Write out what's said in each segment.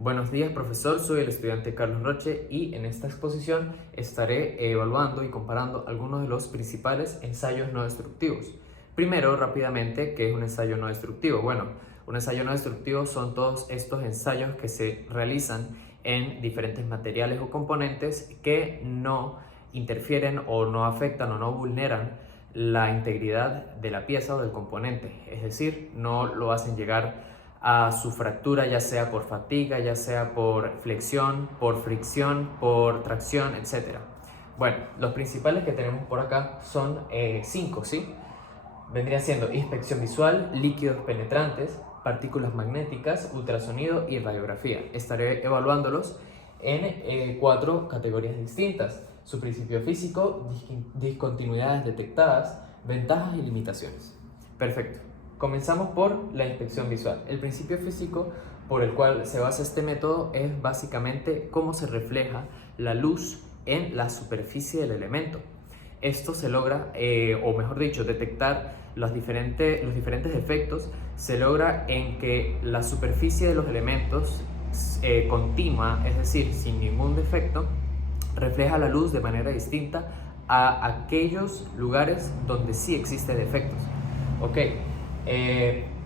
Buenos días, profesor. Soy el estudiante Carlos Roche y en esta exposición estaré evaluando y comparando algunos de los principales ensayos no destructivos. Primero, rápidamente, ¿qué es un ensayo no destructivo? Bueno, un ensayo no destructivo son todos estos ensayos que se realizan en diferentes materiales o componentes que no interfieren o no afectan o no vulneran la integridad de la pieza o del componente. Es decir, no lo hacen llegar a su fractura, ya sea por fatiga, ya sea por flexión, por fricción, por tracción, etc. Bueno, los principales que tenemos por acá son 5, ¿sí? Vendrían siendo inspección visual, líquidos penetrantes, partículas magnéticas, ultrasonido y radiografía. Estaré evaluándolos en 4 categorías distintas: su principio físico, discontinuidades detectadas, ventajas y limitaciones. Perfecto. Comenzamos por la inspección visual. El principio físico por el cual se basa este método es básicamente cómo se refleja la luz en la superficie del elemento. Esto se logra, o mejor dicho, detectar los diferentes efectos se logra en que la superficie de los elementos continua, es decir, sin ningún defecto, refleja la luz de manera distinta a aquellos lugares donde sí existen defectos. Ok.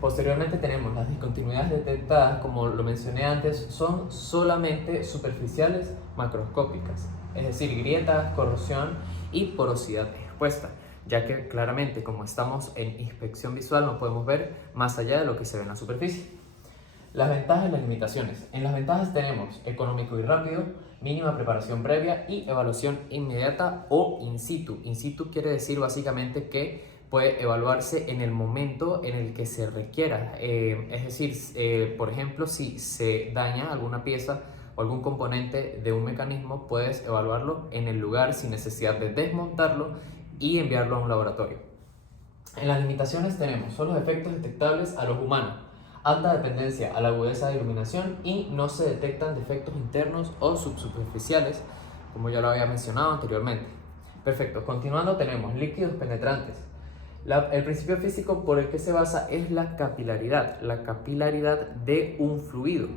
Posteriormente tenemos las discontinuidades detectadas, como lo mencioné antes, son solamente superficiales macroscópicas, es decir, grietas, corrosión y porosidad expuesta, ya que claramente como estamos en inspección visual no podemos ver más allá de lo que se ve en la superficie. Las ventajas y las limitaciones. En las ventajas tenemos económico y rápido, mínima preparación previa y evaluación inmediata o in situ. In situ quiere decir básicamente que puede evaluarse en el momento en el que se requiera. Es decir, por ejemplo, si se daña alguna pieza o algún componente de un mecanismo, puedes evaluarlo en el lugar sin necesidad de desmontarlo y enviarlo a un laboratorio. En las limitaciones tenemos solo efectos detectables a los humanos, alta dependencia a la agudeza de iluminación y no se detectan defectos internos o subsuperficiales, como ya lo había mencionado anteriormente. Perfecto, continuando tenemos líquidos penetrantes. El principio físico por el que se basa es la capilaridad de un fluido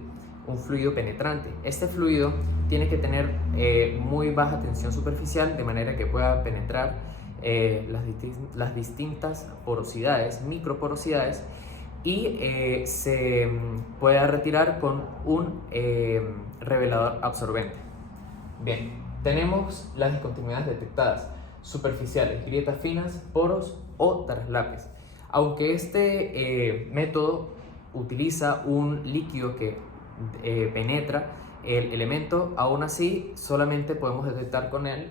penetrante. Este fluido tiene que tener muy baja tensión superficial de manera que pueda penetrar las distintas porosidades, microporosidades, y se pueda retirar con un revelador absorbente. Bien, tenemos las discontinuidades detectadas: superficiales, grietas finas, poros o traslapes. Aunque este método utiliza un líquido que penetra el elemento, aún así solamente podemos detectar con él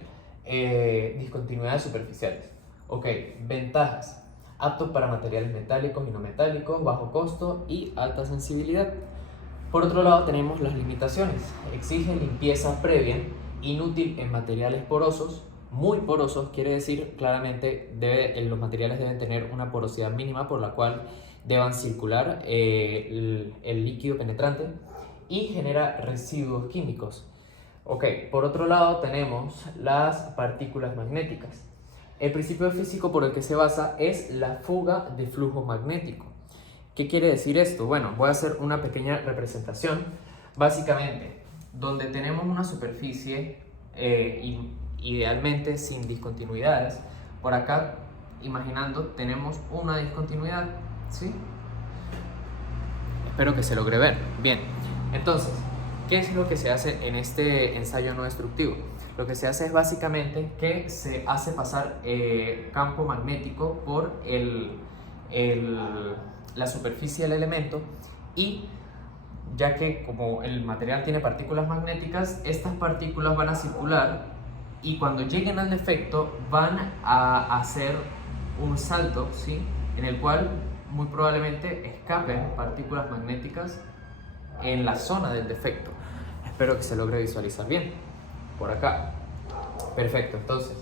discontinuidades superficiales. Ok, ventajas: apto para materiales metálicos y no metálicos, bajo costo y alta sensibilidad. Por otro lado tenemos las limitaciones: exige limpieza previa, inútil en materiales porosos. Muy porosos quiere decir claramente los materiales deben tener una porosidad mínima por la cual deban circular el líquido penetrante, y genera residuos químicos. Ok, por otro lado tenemos las partículas magnéticas. El principio físico por el que se basa es la fuga de flujo magnético. ¿Qué quiere decir esto? Bueno, voy a hacer una pequeña representación. Básicamente, donde tenemos una superficie idealmente sin discontinuidades, por acá, imaginando, tenemos una discontinuidad, ¿sí? Espero que se logre ver. Bien, entonces, ¿qué es lo que se hace en este ensayo no destructivo? Lo que se hace es básicamente que se hace pasar campo magnético por la superficie del elemento, y ya que como el material tiene partículas magnéticas, estas partículas van a circular y cuando lleguen al defecto van a hacer un salto, ¿sí? En el cual muy probablemente escapen partículas magnéticas en la zona del defecto. Espero que se logre visualizar bien. Por acá. Perfecto, entonces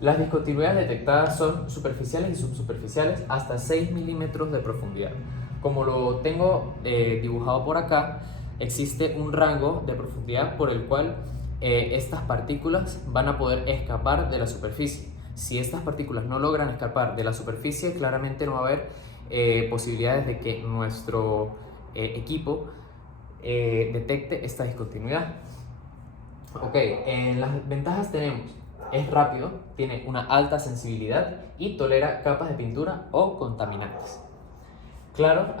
las discontinuidades detectadas son superficiales y subsuperficiales hasta 6 milímetros de profundidad. Como lo tengo dibujado por acá, existe un rango de profundidad por el cual estas partículas van a poder escapar de la superficie. Si estas partículas no logran escapar de la superficie, claramente no va a haber posibilidades de que nuestro equipo detecte esta discontinuidad. Ok, en las ventajas tenemos, es rápido, tiene una alta sensibilidad y tolera capas de pintura o contaminantes. Claro,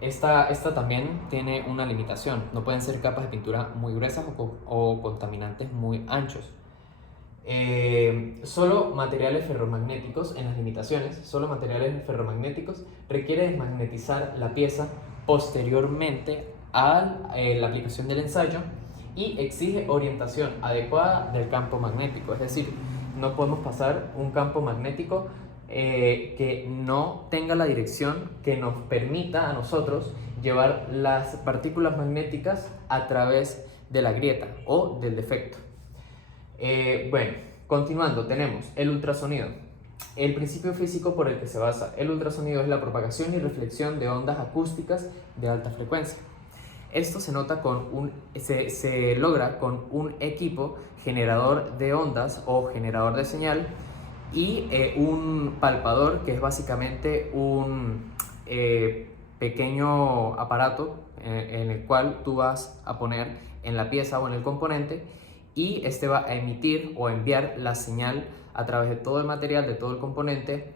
esta también tiene una limitación, no pueden ser capas de pintura muy gruesas o contaminantes muy anchos. Solo materiales ferromagnéticos, en las limitaciones, solo materiales ferromagnéticos requiere desmagnetizar la pieza posteriormente a la aplicación del ensayo y exige orientación adecuada del campo magnético, es decir, no podemos pasar un campo magnético que no tenga la dirección que nos permita a nosotros llevar las partículas magnéticas a través de la grieta o del defecto. Bueno, continuando, tenemos el ultrasonido. El principio físico por el que se basa el ultrasonido es la propagación y reflexión de ondas acústicas de alta frecuencia. Esto se logra con un equipo generador de ondas o generador de señal y un palpador, que es básicamente un pequeño aparato en el cual tú vas a poner en la pieza o en el componente, y este va a emitir o enviar la señal a través de todo el material, de todo el componente,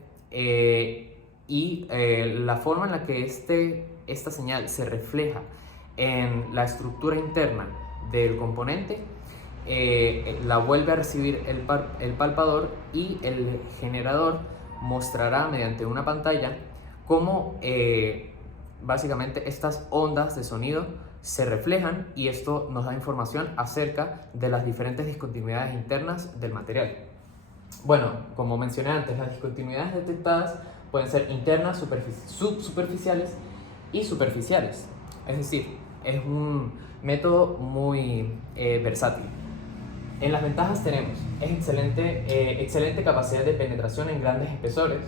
la forma en la que esta señal se refleja en la estructura interna del componente la vuelve a recibir el palpador, y el generador mostrará mediante una pantalla cómo básicamente estas ondas de sonido se reflejan, y esto nos da información acerca de las diferentes discontinuidades internas del material. Bueno, como mencioné antes, las discontinuidades detectadas pueden ser internas, subsuperficiales y superficiales. Es decir, es un método muy versátil. En las ventajas tenemos excelente capacidad de penetración en grandes espesores,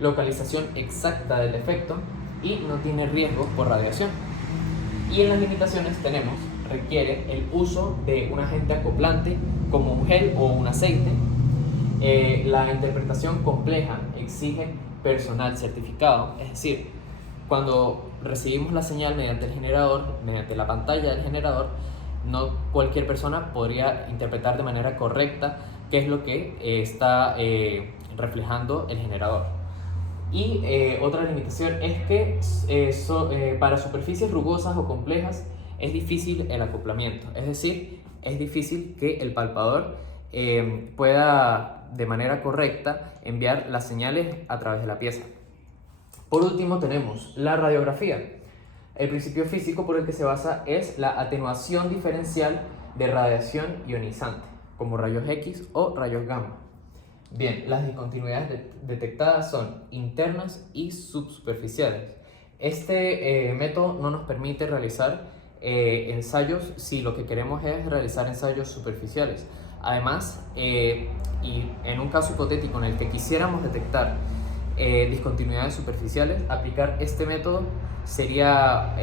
localización exacta del defecto y no tiene riesgo por radiación. Y en las limitaciones tenemos, requiere el uso de un agente acoplante como un gel o un aceite. La interpretación compleja exige personal certificado, es decir, cuando recibimos la señal mediante el generador, mediante la pantalla del generador, no cualquier persona podría interpretar de manera correcta qué es lo que está reflejando el generador. Y otra limitación es que para superficies rugosas o complejas es difícil el acoplamiento, es decir, es difícil que el palpador pueda de manera correcta enviar las señales a través de la pieza. Por último tenemos la radiografía. El principio físico por el que se basa es la atenuación diferencial de radiación ionizante, como rayos X o rayos gamma. Bien, las discontinuidades detectadas son internas y subsuperficiales. Este método no nos permite realizar ensayos si lo que queremos es realizar ensayos superficiales. Además, y en un caso hipotético en el que quisiéramos detectar discontinuidades superficiales, aplicar este método sería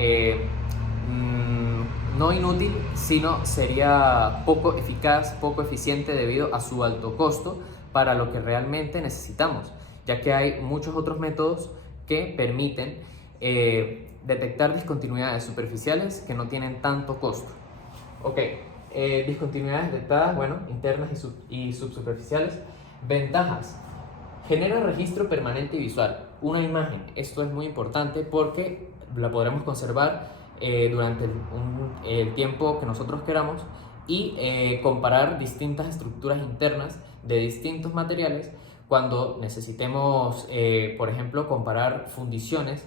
no inútil, sino sería poco eficaz, poco eficiente debido a su alto costo para lo que realmente necesitamos, ya que hay muchos otros métodos que permiten detectar discontinuidades superficiales que no tienen tanto costo. Ok, discontinuidades detectadas, bueno, internas y subsuperficiales. Ventajas: genera registro permanente y visual, una imagen. Esto es muy importante porque la podremos conservar durante el tiempo que nosotros queramos, y comparar distintas estructuras internas de distintos materiales cuando necesitemos, por ejemplo, comparar fundiciones,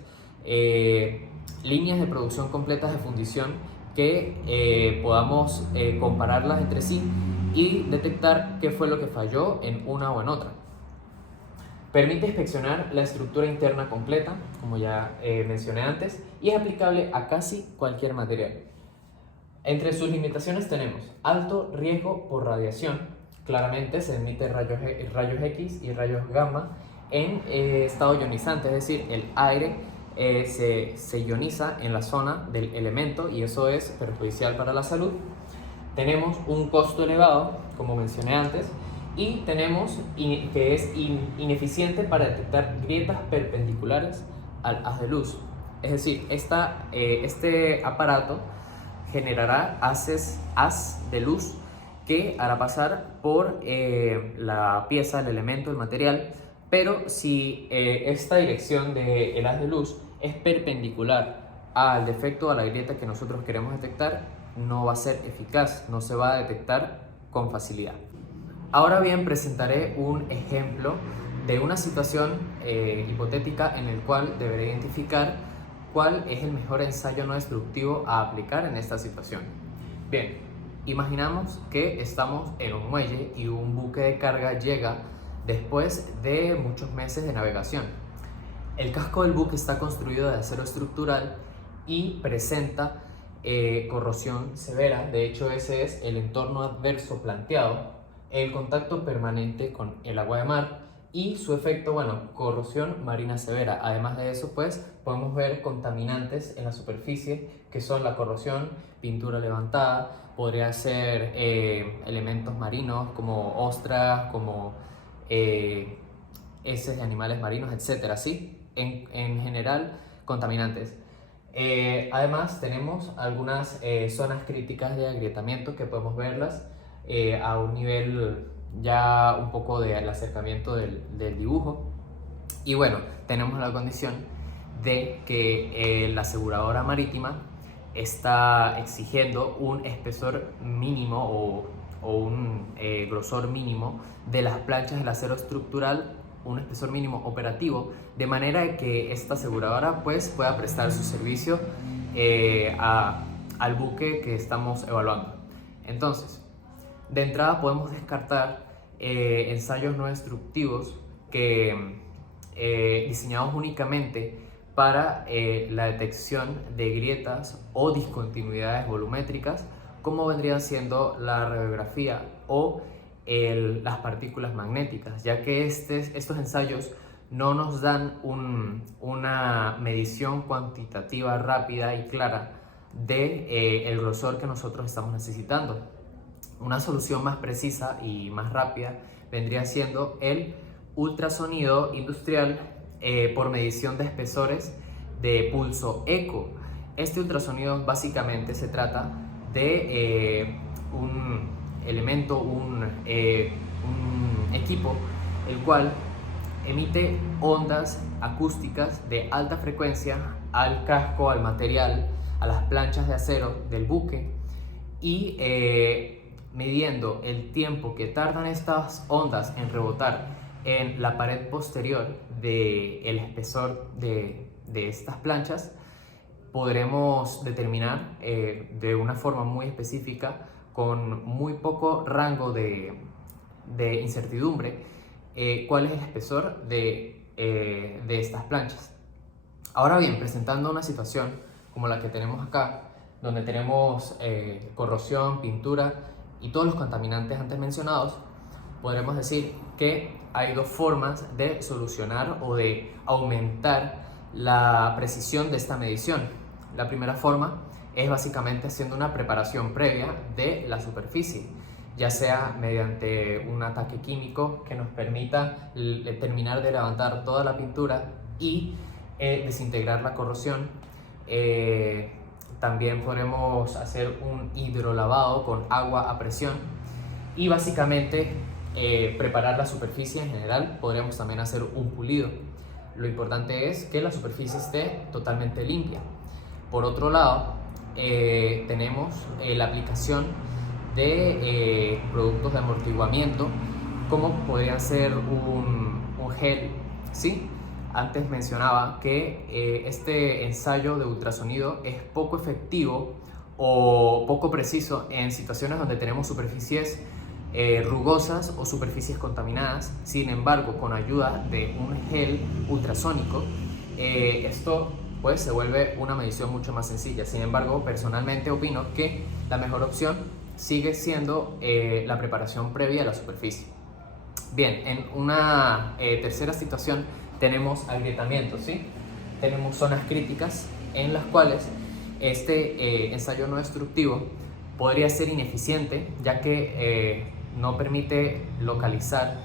líneas de producción completas de fundición que podamos compararlas entre sí y detectar qué fue lo que falló en una o en otra. Permite inspeccionar la estructura interna completa, como ya mencioné antes, y es aplicable a casi cualquier material. Entre sus limitaciones tenemos alto riesgo por radiación. Claramente se emiten rayos X y rayos gamma en estado ionizante, es decir, el aire se ioniza en la zona del elemento y eso es perjudicial para la salud. Tenemos un costo elevado, como mencioné antes, y tenemos que es ineficiente para detectar grietas perpendiculares al haz de luz. Es decir, este aparato generará haz de luz que hará pasar por la pieza, el elemento, el material, pero si esta dirección del haz de luz es perpendicular al defecto, a la grieta que nosotros queremos detectar, no va a ser eficaz, no se va a detectar con facilidad. Ahora bien, presentaré un ejemplo de una situación hipotética en el cual deberé identificar cuál es el mejor ensayo no destructivo a aplicar en esta situación. Bien, imaginamos que estamos en un muelle y un buque de carga llega después de muchos meses de navegación. El casco del buque está construido de acero estructural y presenta corrosión severa. De hecho, ese es el entorno adverso planteado, el contacto permanente con el agua de mar y su efecto, bueno, corrosión marina severa. Además de eso, pues podemos ver contaminantes en la superficie que son la corrosión, pintura levantada, podría ser elementos marinos como ostras, como heces de animales marinos, etcétera. ¿Sí? En general, contaminantes. Además, tenemos algunas zonas críticas de agrietamiento que podemos verlas a un nivel ya un poco del acercamiento del dibujo. Y bueno, tenemos la condición de que la aseguradora marítima está exigiendo un espesor mínimo o un grosor mínimo de las planchas del acero estructural, un espesor mínimo operativo, de manera que esta aseguradora pues pueda prestar su servicio al buque que estamos evaluando. Entonces, de entrada podemos descartar ensayos no destructivos que diseñados únicamente para la detección de grietas o discontinuidades volumétricas, como vendrían siendo la radiografía o las partículas magnéticas, ya que estos ensayos no nos dan una medición cuantitativa rápida y clara de el grosor que nosotros estamos necesitando. Una solución más precisa y más rápida vendría siendo el ultrasonido industrial por medición de espesores de pulso eco. Este ultrasonido básicamente se trata de un elemento, un equipo, el cual emite ondas acústicas de alta frecuencia al casco, al material, a las planchas de acero del buque y midiendo el tiempo que tardan estas ondas en rebotar en la pared posterior del espesor de estas planchas, podremos determinar de una forma muy específica, con muy poco rango de incertidumbre, cuál es el espesor de estas planchas. Ahora bien, presentando una situación como la que tenemos acá, donde tenemos corrosión, pintura y todos los contaminantes antes mencionados, podremos decir que hay dos formas de solucionar o de aumentar la precisión de esta medición. La primera forma es básicamente haciendo una preparación previa de la superficie, ya sea mediante un ataque químico que nos permita terminar de levantar toda la pintura y desintegrar la corrosión. También podremos hacer un hidrolavado con agua a presión y básicamente preparar la superficie en general. Podríamos también hacer un pulido. Lo importante es que la superficie esté totalmente limpia. Por otro lado, tenemos la aplicación de productos de amortiguamiento, como podría ser un gel, ¿sí? Antes mencionaba que este ensayo de ultrasonido es poco efectivo o poco preciso en situaciones donde tenemos superficies rugosas o superficies contaminadas. Sin embargo, con ayuda de un gel ultrasónico, esto pues se vuelve una medición mucho más sencilla. Sin embargo, personalmente opino que la mejor opción sigue siendo la preparación previa de la superficie. Bien, en una tercera situación tenemos agrietamiento, ¿sí? Tenemos zonas críticas en las cuales este ensayo no destructivo podría ser ineficiente, ya que no permite localizar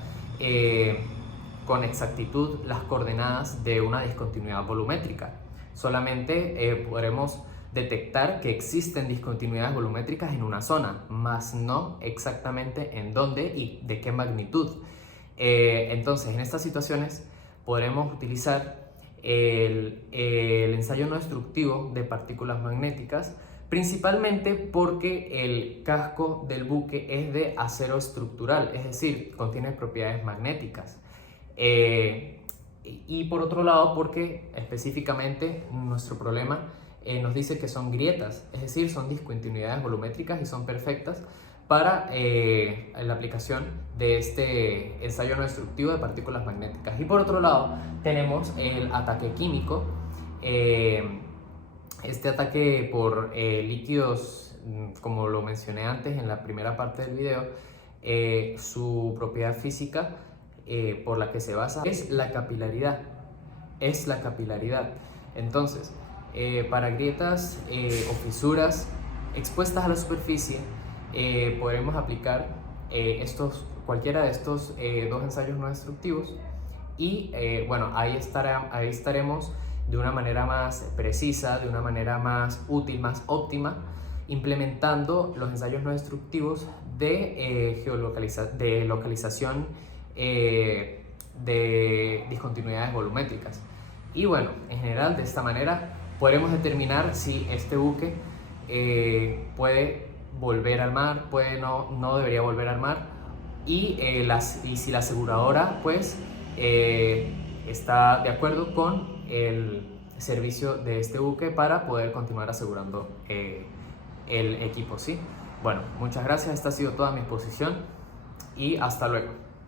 con exactitud las coordenadas de una discontinuidad volumétrica. Solamente podremos detectar que existen discontinuidades volumétricas en una zona, más no exactamente en dónde y de qué magnitud. Entonces, en estas situaciones podremos utilizar el ensayo no destructivo de partículas magnéticas, principalmente porque el casco del buque es de acero estructural, es decir, contiene propiedades magnéticas. Y por otro lado, porque específicamente nuestro problema nos dice que son grietas, es decir, son discontinuidades volumétricas y son perfectas para la aplicación de este ensayo no destructivo de partículas magnéticas. Y por otro lado, tenemos el ataque químico. Este ataque por líquidos, como lo mencioné antes en la primera parte del video, su propiedad física por la que se basa es la capilaridad. Entonces, para grietas o fisuras expuestas a la superficie, podremos aplicar cualquiera de estos dos ensayos no destructivos y bueno, ahí estaremos de una manera más precisa, de una manera más útil, más óptima, implementando los ensayos no destructivos de localización de discontinuidades volumétricas. Y bueno, en general de esta manera podremos determinar si este buque puede volver al mar, no debería volver al mar, y si la aseguradora pues está de acuerdo con el servicio de este buque para poder continuar asegurando el equipo, ¿sí? Bueno, muchas gracias, esta ha sido toda mi exposición y hasta luego.